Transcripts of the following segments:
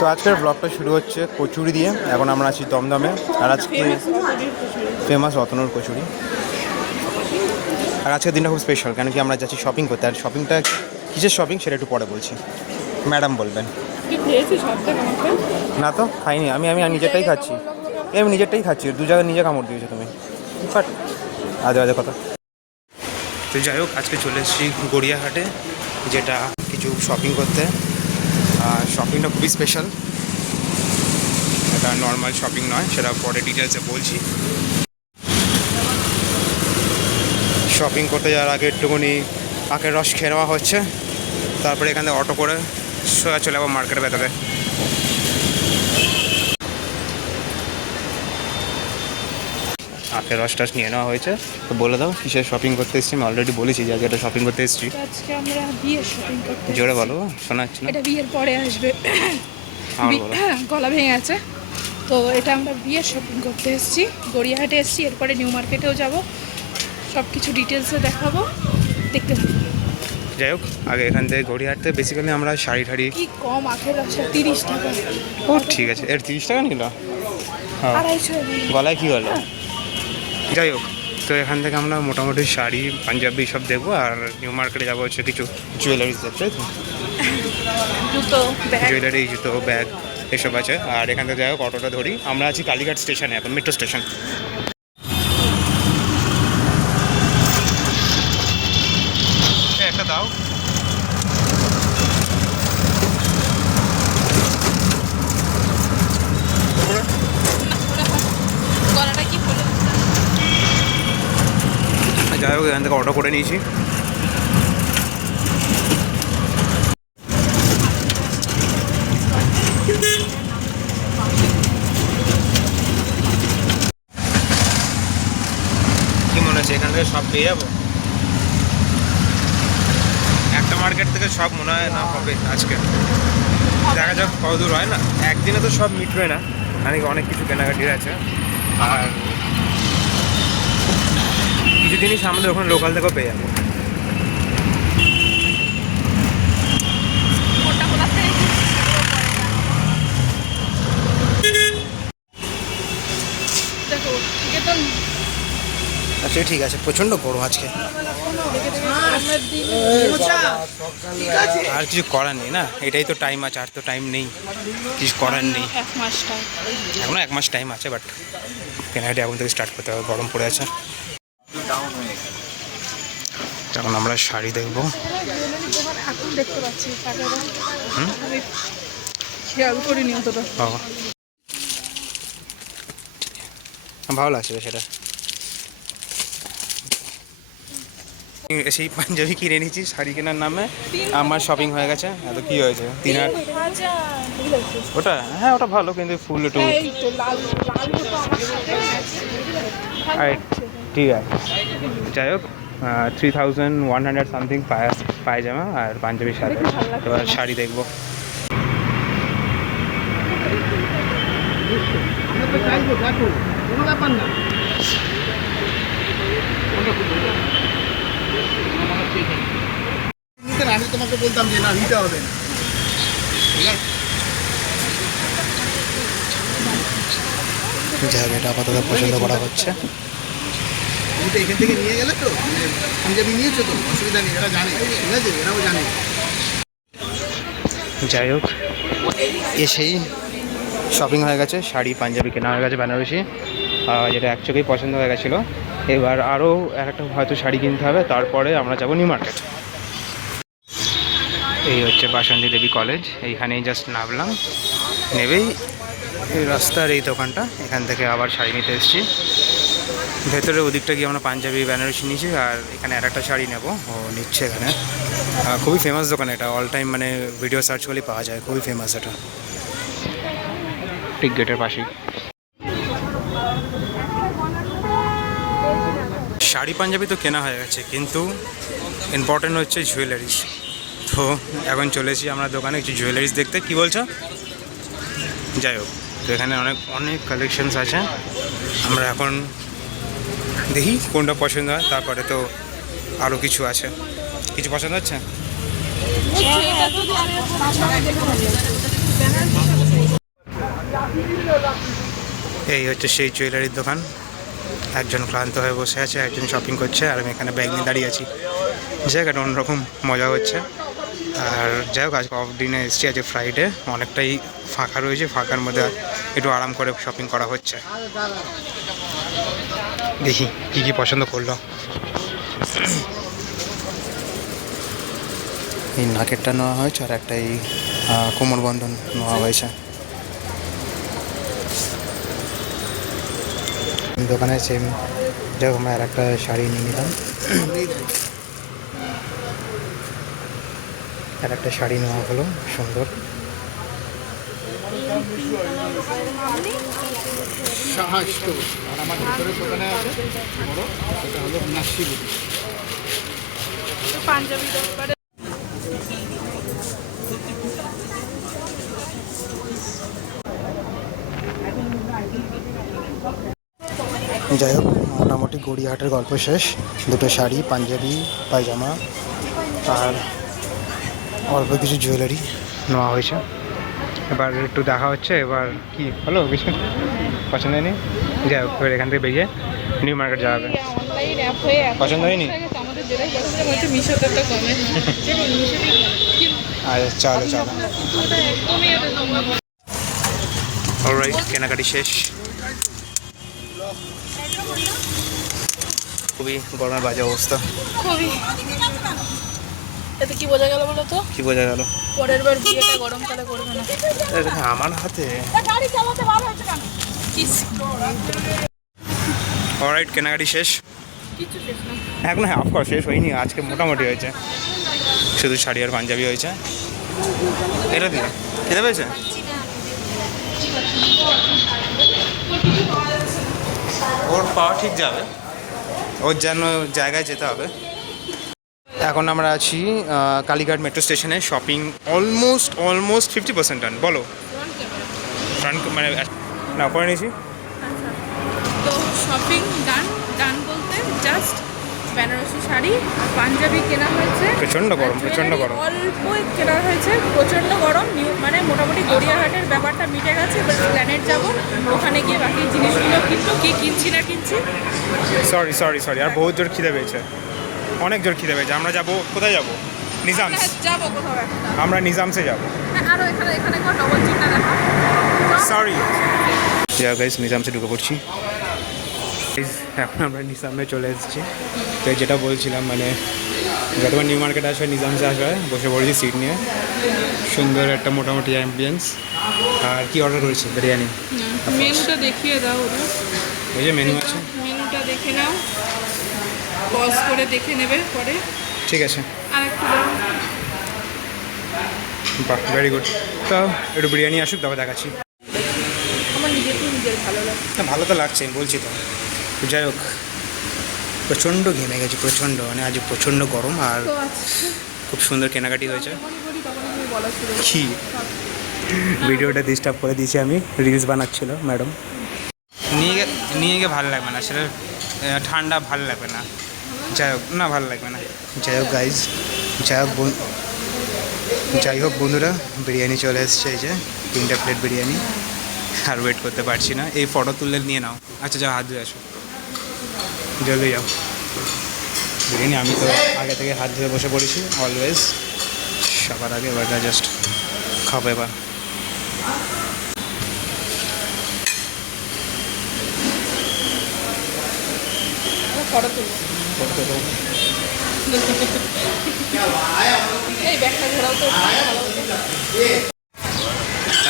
তো আজকের ব্লগটা শুরু হচ্ছে কচুরি দিয়ে। এখন আমরা আছি দমদমে, আর আজকে ফেমাস রতনুর কচুরি। আর আজকের দিনটা খুব স্পেশাল, কেন কি আমরা যাচ্ছি শপিং করতে। আর শপিংটা কিসের শপিং সেটা একটু পরে বলছি, ম্যাডাম বলবেন। না তো খাইনি, আমি আমি নিজেরটাই খাচ্ছি। আমি নিজেরটাই খাচ্ছি, দু জায়গায় নিজে কামড় দিয়েছো তুমি। বাট আজে বাজে কথা। তো যাই হোক, আজকে চলে এসেছি গড়িয়াহাটে, যেটা কিছু শপিং করতে। শপিংটা খুবই স্পেশাল, এটা নর্মাল শপিং নয়, সেটা পরে ডিটেলসে বলছি। শপিং করতে যাওয়ার আগে একটুখানি আখের রস খেয়ে নেওয়া হচ্ছে, তারপরে এখান থেকে অটো করে সোজা চলে যাবো মার্কেটের ভেতরে। আখের রস টস নিয়ে নেওয়া হয়েছে। তো বলে দাও কিসের শপিং করতে এসেছি। আমি অলরেডি বলেছি যে আজকে এটা শপিং করতে এসেছি। আজকে আমরা বিয়ের শপিং করতে। জোরে বলো, শোনা যাচ্ছে না। এটা বিয়ের পরে আসবে, গলা ভেঙে আছে। তো এটা আমরা বিয়ের শপিং করতে এসেছি, গড়িয়াহাটে এসেছি, এরপরে নিউ মার্কেটেও যাব, সব কিছু ডিটেলসে দেখাবো, দেখতে থাকি। যাই হোক, আগে এখান থেকে গড়িয়াহাট থেকে বেসিক্যালি আমরা শাড়ি ঠাড়ি। কি কম আখের রস, 30 টাকা। ও ঠিক আছে, এর 30 টাকা নিল। হ্যাঁ, 250 গলায় কী হলো। যাই হোক, তো এখান থেকে আমরা মোটামুটি শাড়ি পাঞ্জাবি সব দেখবো, আর নিউ মার্কেটে যাবো হচ্ছে কিছু জুয়েলারিস দেখতে। জুতো, জুয়েলারি, জুতো, ব্যাগ এসব আছে। আর এখান থেকে যাই হোক অটোটা ধরি। আমরা আছি কালীঘাট স্টেশনে, এখন মেট্রো স্টেশন। একটা দাও। গলাটা কি বলে। যাই হোক, এখান থেকে অটো করে নিয়েছি। কি মনে হচ্ছে এখান থেকে সব পেয়ে যাবো? একটা মার্কেট থেকে সব মনে হয় না হবে আজকে, দেখা যাক কত দূর হয়। না একদিনে তো সব মিটবে না, অনেক কিছু কেনাকাটির আছে। আর কিছু জিনিস আমাদের ওখানে লোকাল থেকেও পেয়ে যাবো। আচ্ছা ঠিক আছে, প্রচণ্ড গরম আজকে, আর কিছু করার নেই না, এটাই তো টাইম আছে, আর তো টাইম নেই, কিছু করার নেই। এখনো 1 মাস টাইম আছে, বাট কেনাকাটি এখন থেকে স্টার্ট করতে হবে, গরম পড়ে আছে। এখন আমরা শাড়ি দেখবো। দেখতে পাচ্ছি খেয়াল করিনি অতটা। ভালো লাগছে সেটা। সেই পাঞ্জাবি কিনে নিয়েছি শাড়ি কেনার নামে, আমার শপিং হয়ে গেছে। এত কি হয়েছে, 3,000। ওটা হ্যাঁ, ওটা ভালো, কিন্তু ফুল একটু ঠিক আছে। যাই হোক, 3,100 সামথিং পায়জামা আর পাঞ্জাবির সাথে। এবার শাড়ি দেখবো। আমি তোমাকে বলতাম যে না নিতে হবে না, জায়গাটা আপাতত পছন্দ করা হচ্ছে। তুমি তো এখান থেকে নিয়ে গেলে তো পাঞ্জাবি নিয়েছো তো, অসুবিধা নেই, এরা জানে, ঠিক আছে, এরাও জানে। যাই হোক, এসেই শপিং হয়ে গেছে, শাড়ি পাঞ্জাবি কেনা হয়ে গেছে বেনারসি, যেটা একচোখেই পছন্দ হয়ে গেছিলো। এবার আরও একটা হয়তো শাড়ি কিনতে হবে, তারপরে আমরা যাবো নিউ মার্কেট। এই হচ্ছে বাসন্তী দেবী কলেজ, এইখানেই জাস্ট নামলাম, নেবেই এই রাস্তার এই দোকানটা, এখান থেকে আবার শাড়ি নিতে এসেছি। ভেতরে ওদিকটা গিয়ে আমরা পাঞ্জাবি বেনারসি নিয়েছি, আর এখানে আর একটা শাড়ি নেবো, ও নিচ্ছে এখানে। খুবই ফেমাস দোকান এটা, অল টাইম মানে ভিডিও সার্চ করলেই পাওয়া যায়, খুবই ফেমাস এটা, ঠিক গেটের পাশেই। শাড়ি পাঞ্জাবি তো কেনা হয়ে গেছে, কিন্তু ইম্পর্টেন্ট হচ্ছে জুয়েলারিস। তো এখন চলেছি আমরা দোকানে কিছু জুয়েলারিস দেখতে। কি বলছো? যাই হোক, তো এখানে অনেক অনেক কালেকশনস আছে, আমরা এখন দেখি কোনটা পছন্দ হয়, তারপরে তো আরও কিছু আছে। কিছু পছন্দ হচ্ছে? এই হচ্ছে সেই জুয়েলারির দোকান। একজন ক্লান্ত হয়ে বসে আছে, একজন শপিং করছে, আর আমি এখানে ব্যাগ নিয়ে দাঁড়িয়ে আছি। জায়গাটা অন্যরকম মজা হচ্ছে। আর যাই হোক, আজকে অফ দিনে এসেছি, আজকে ফ্রাইডে, অনেকটাই ফাঁকা রয়েছে। ফাঁকার মধ্যে একটু আরাম করে শপিং করা হচ্ছে। দেখি কী কী পছন্দ করলো। এই নাকেরটা নেওয়া হয়েছে, আর একটা এই কোমর বন্ধন নেওয়া হয়েছে। দোকানে সেম যেরকম আর একটা শাড়ি নিয়ে নিলাম, আর একটা শাড়ি নেওয়া হলো সুন্দর। সাহায্য আর আমার ভিতরের দোকানে আছে বড়, সেটা হলো নাসি বুটি। পাঞ্জাবি দরকার। যাই হোক, মোটামুটি গড়িয়াহাটের গল্প শেষ। দুটো শাড়ি, পাঞ্জাবি, পায়জামা আর অল্প কিছু জুয়েলারি নেওয়া হয়েছে। এবার একটু দেখা হচ্ছে। এবার কি হলো, কিছু পছন্দ হয়নি? যাই হোক, এবার এখান থেকে বেরিয়ে নিউ মার্কেট যাওয়া হবে। অনলাইন অ্যাপ হয়ে পছন্দ হয়নি? আমাদের যেটাই পছন্দ হচ্ছে মিশোতে তো কমে। আচ্ছা, চলো চলো। অলরাইট, কেনাকাটি শেষ। খুবই গরমের বাজে অবস্থা। খুবই। এতে কি বোঝা গেল বলো তো? কি বোঝা গেল? পরের বার বিয়েটা গরমকালে করবে না। আমার হাতে। গাড়ি চালাতে বার হয়েছে কেন? অলরাইট, কেনাকাটি শেষ। কিছু শেষ না। এখন হ্যাঁ, অফকোর্স শেষ হয়নি, আজকে মোটামুটি হয়েছে। শুধু শাড়ি আর পাঞ্জাবি হয়েছে। এটা দিকে খেতে পেয়েছে? ওর পাওয়া ঠিক যাবে, ওর যেন জায়গায় যেতে হবে। এখন আমরা আছি কালীঘাট মেট্রো স্টেশনে। শপিং অলমোস্ট 50% ডান। বলো ফ্রন্ট মানে না করে নিয়েছি। তো শপিং ডান বলতে জাস্ট বেনারসি শাড়ি আর পাঞ্জাবি কেনা হয়েছে। প্রচণ্ড গরম, প্রচণ্ড গরম। অল্পই কেনা হয়েছে, প্রচণ্ড গরম। মানে মোটামুটি গড়িয়াহাটের ব্যাপারটা মিটে গেছে। এবার প্ল্যানেট যাবো, ওখানে গিয়ে বাকি জিনিসগুলো কিনবো। কি কিনছি না কিনছি। সরি আর বহুত জোর খিদে পেয়েছে, অনেক জোর খিদে পেয়েছে। আমরা যাবো কোথায়? যাবো নিজামস। যাবো কোথাও একটা। আমরা নিজামসে যাবো। আরও এখানে কোনো ডবল চিন্তা দেখা। সরি। গাইস, নিজামসে ঢুকে পড়ছি। এখন আমরা নিজামে চলে এসেছি। তো যেটা বলছিলাম, মানে যতবার নিউ মার্কেট আসবে নিজামসে আসবে, বসে পড়েছি সিট নিয়ে। সুন্দর একটা মোটামুটি অ্যাম্বিয়েন্স। আর কি অর্ডার করেছি? বিরিয়ানি। মেনুটা দেখিয়ে দাও ওরা। ওই যে মেনু আছে, মেনুটা দেখে নাও, পজ করে দেখে নেবে পরে। ঠিক আছে। আর একটু দাও। বাহ, ভেরি গুড। তো একটু বিরিয়ানি আসুক, তারপর দেখাচ্ছি। আমার নিজের ভালো লাগে। না, ভালো তো লাগছে, বলছি তো। যাই হোক, প্রচণ্ড ঘেমে গেছি, প্রচণ্ড, মানে আজ প্রচণ্ড গরম। আর তো আচ্ছা, খুব সুন্দর কেনাকাটি হয়েছে। বলা ছিল কি ভিডিওটা ডিস্টার্ব করে দিয়েছি আমি, রিলস বানাচ্ছিল ম্যাডাম। নিয়ে গিয়ে ভালো লাগবে না, সেটা ঠান্ডা ভালো লাগবে না। যাই হোক, না ভালো লাগবে না। যাই হোক গাইজ, যাই হোক বন্ধুরা, বিরিয়ানি চলে এসছে। এই যে 3টা প্লেট বিরিয়ানি। আর ওয়েট করতে পারছি না। এই ফটো তুললে নিয়ে নাও। আচ্ছা, যাও হাত ধুয়ে আসো, জলদি যাও। বিরিয়ানি আমি তো আগে থেকে হাত ধুয়ে বসে পড়েছি অলওয়েজ, সবার আগে। এবার জাস্ট খাবো এবার। ফটো তুলবো। এই ব্যাগটা ঘোরাও তো ভালো হতো।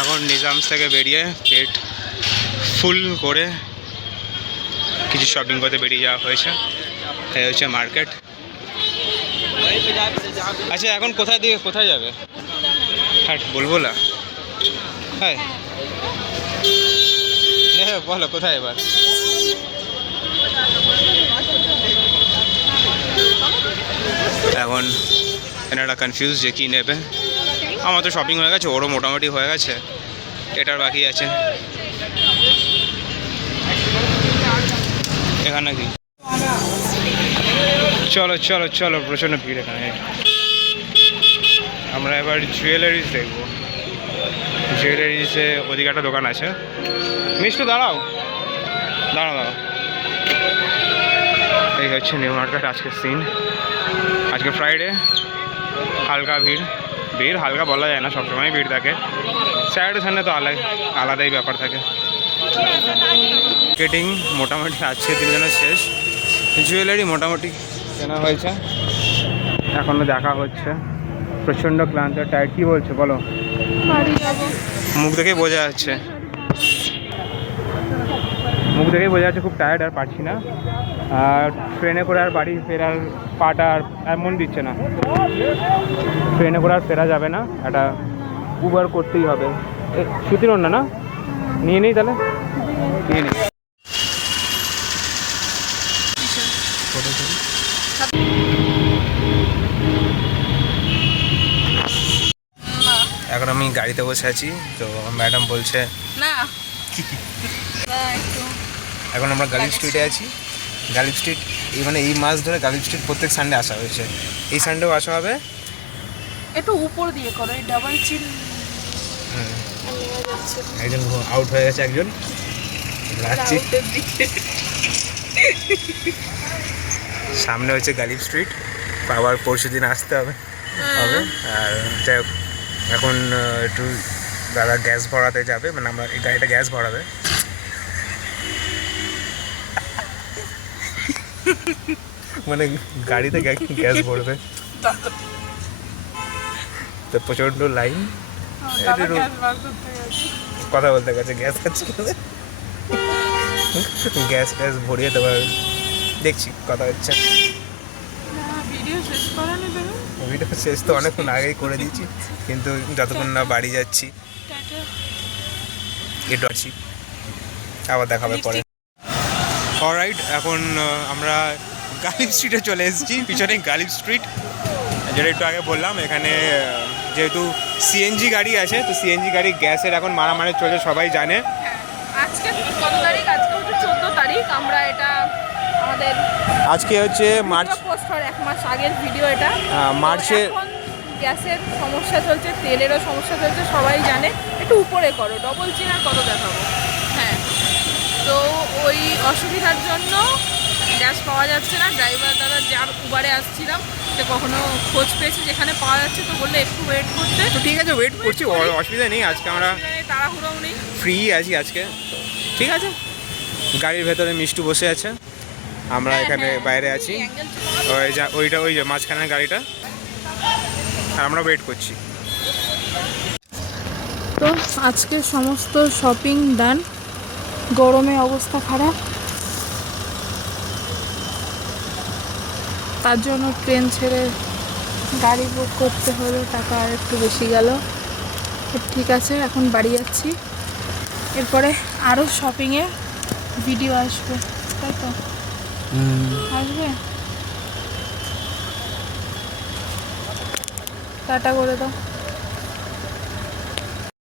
এখন নিজামস থেকে বেরিয়ে পেট ফুল করে কিছু শপিং করতে বেরিয়ে যাওয়া হয়েছে। এই হচ্ছে মার্কেট। আচ্ছা, এখন কোথায় যাবে? হ্যাঁ, বলবো না। হ্যাঁ, বলো কোথায় এবার? এখন এনারা কনফিউজ যে কী নেবে। আমার তো শপিং হয়ে গেছে, ওরও মোটামুটি হয়ে গেছে, এটার বাকি আছে। এখানে কি? চলো, প্রচণ্ড ভিড় এখানে। আমরা এবার জুয়েলারিজ দেখবো। জুয়েলারিজে ওদিকে একটা দোকান আছে। মিষ্টু দাঁড়াও দাঁড়াও দাঁড়াও। এই হচ্ছে নিউ মার্কেট আজকের সিন। আজকে ফ্রাইডে, হালকা ভিড়। ভিড় হালকা বলা যায় না, সবসময় ভিড় থাকে। স্যাটারডে সানডে তো আলাদাই ব্যাপার থাকে। মার্কেটিং মোটামুটি আজকে দিনের শেষ। জুয়েলারি মোটামুটি কেনা হয়েছে, এখনও দেখা হচ্ছে। প্রচণ্ড ক্লান্ত, টায়ার্ড। কী বলছো বলো? বাড়ি যাবো। মুখ দেখেই বোঝা যাচ্ছে, মুখ দেখেই বোঝা যাচ্ছে খুব টায়ার্ড, আর পারছি না। আর ট্রেনে করে আর বাড়ি ফেরার পাটা আর মন দিচ্ছে না। ট্রেনে করে আর ফেরা যাবে না, একটা উবার করতেই হবে। সুতির অন্য না নিয়ে নেই তাহলে, নিয়ে নিই। এখন আমি গাড়িতে বসে আছি, তো ম্যাডাম বলছে না এখন আমরা গালিব স্ট্রিটে আছি। গালিব স্ট্রিট এই মাস ধরে গালিব স্ট্রিট প্রত্যেক সানডে আসা হয়েছে। এই সানডেও আসা হবে। একটু উপর দিয়ে করো, এই ডাবল চিন। একজন আউট হয়ে গেছে, একজন রাখছি। সামনে হচ্ছে গালিব স্ট্রিট, আবার পরশু দিন আসতে হবে। আর যাই হোক, এখন একটু দাদা গ্যাস ভরাতে যাবে, মানে আমরা এই গাড়িটা গ্যাস ভরাবে। মানে গাড়িতে গ্যাস ভরবে, তো প্রচণ্ড লাইন। কথা বলতে গেছে গ্যাস আছে, গ্যাস ট্যাস ভরিয়ে দেওয়ার দেখছি কথা হচ্ছে। ভিডিও শেষ তো অনেকক্ষণ আগেই করে দিয়েছি, কিন্তু যতক্ষণ না বাড়ি যাচ্ছি একটু আছি, আবার দেখাবে পরে। অলরাইট, এখন আমরা গালিব স্ট্রিটে চলে এসেছি। পিছনে গালিব স্ট্রিট, যেটা একটু আগে বললাম। এখানে যেহেতু সিএনজি গাড়ি আছে, তো সিএনজি গাড়ি গ্যাসের এখন মারামারি চলে, সবাই জানে। আজকে কত তারিখ? আজকে হচ্ছে 14 তারিখ। আমরা এটা আমাদের আজকে হচ্ছে মার্চ, পোস্ট হওয়ার 1 মাস আগের ভিডিও এটা। মার্চে এখন গ্যাসের সমস্যা চলছে, তেলেরও সমস্যা চলছে, সবাই জানে। একটু উপরে করো, ডবল চিন আর কত দেখাবো। হ্যাঁ, তো ওই অসুবিধার জন্য গ্যাস পাওয়া যাচ্ছে না। ড্রাইভার দাদা যার উবারে আসছিলাম, সে কখনো খোঁজ পেয়েছে যেখানে পাওয়া যাচ্ছে, তো বললে একটু ওয়েট করতে। তো ঠিক আছে, ওয়েট করছি, অসুবিধা নেই। আজকে আমরা তাড়াহুড়োও নেই, ফ্রি আছি আজকে, ঠিক আছে। গাড়ির ভেতরে মিষ্টু বসে আছে, আমরা এখানে বাইরে আছি। ওই যে মাঝখানের গাড়িটা, আর আমরা ওয়েট করছি। তো আজকে সমস্ত শপিং ডান। গরমে অবস্থা খারাপ, তার জন্য ট্রেন ছেড়ে গাড়ি বুক করতে হলো, টাকা আর একটু বেশি গেল। ঠিক আছে, এখন বাড়ি যাচ্ছি। এরপরে আরও শপিংয়ের ভিডিও আসবে, তাই তো? আসবে। টাটা করে দাও।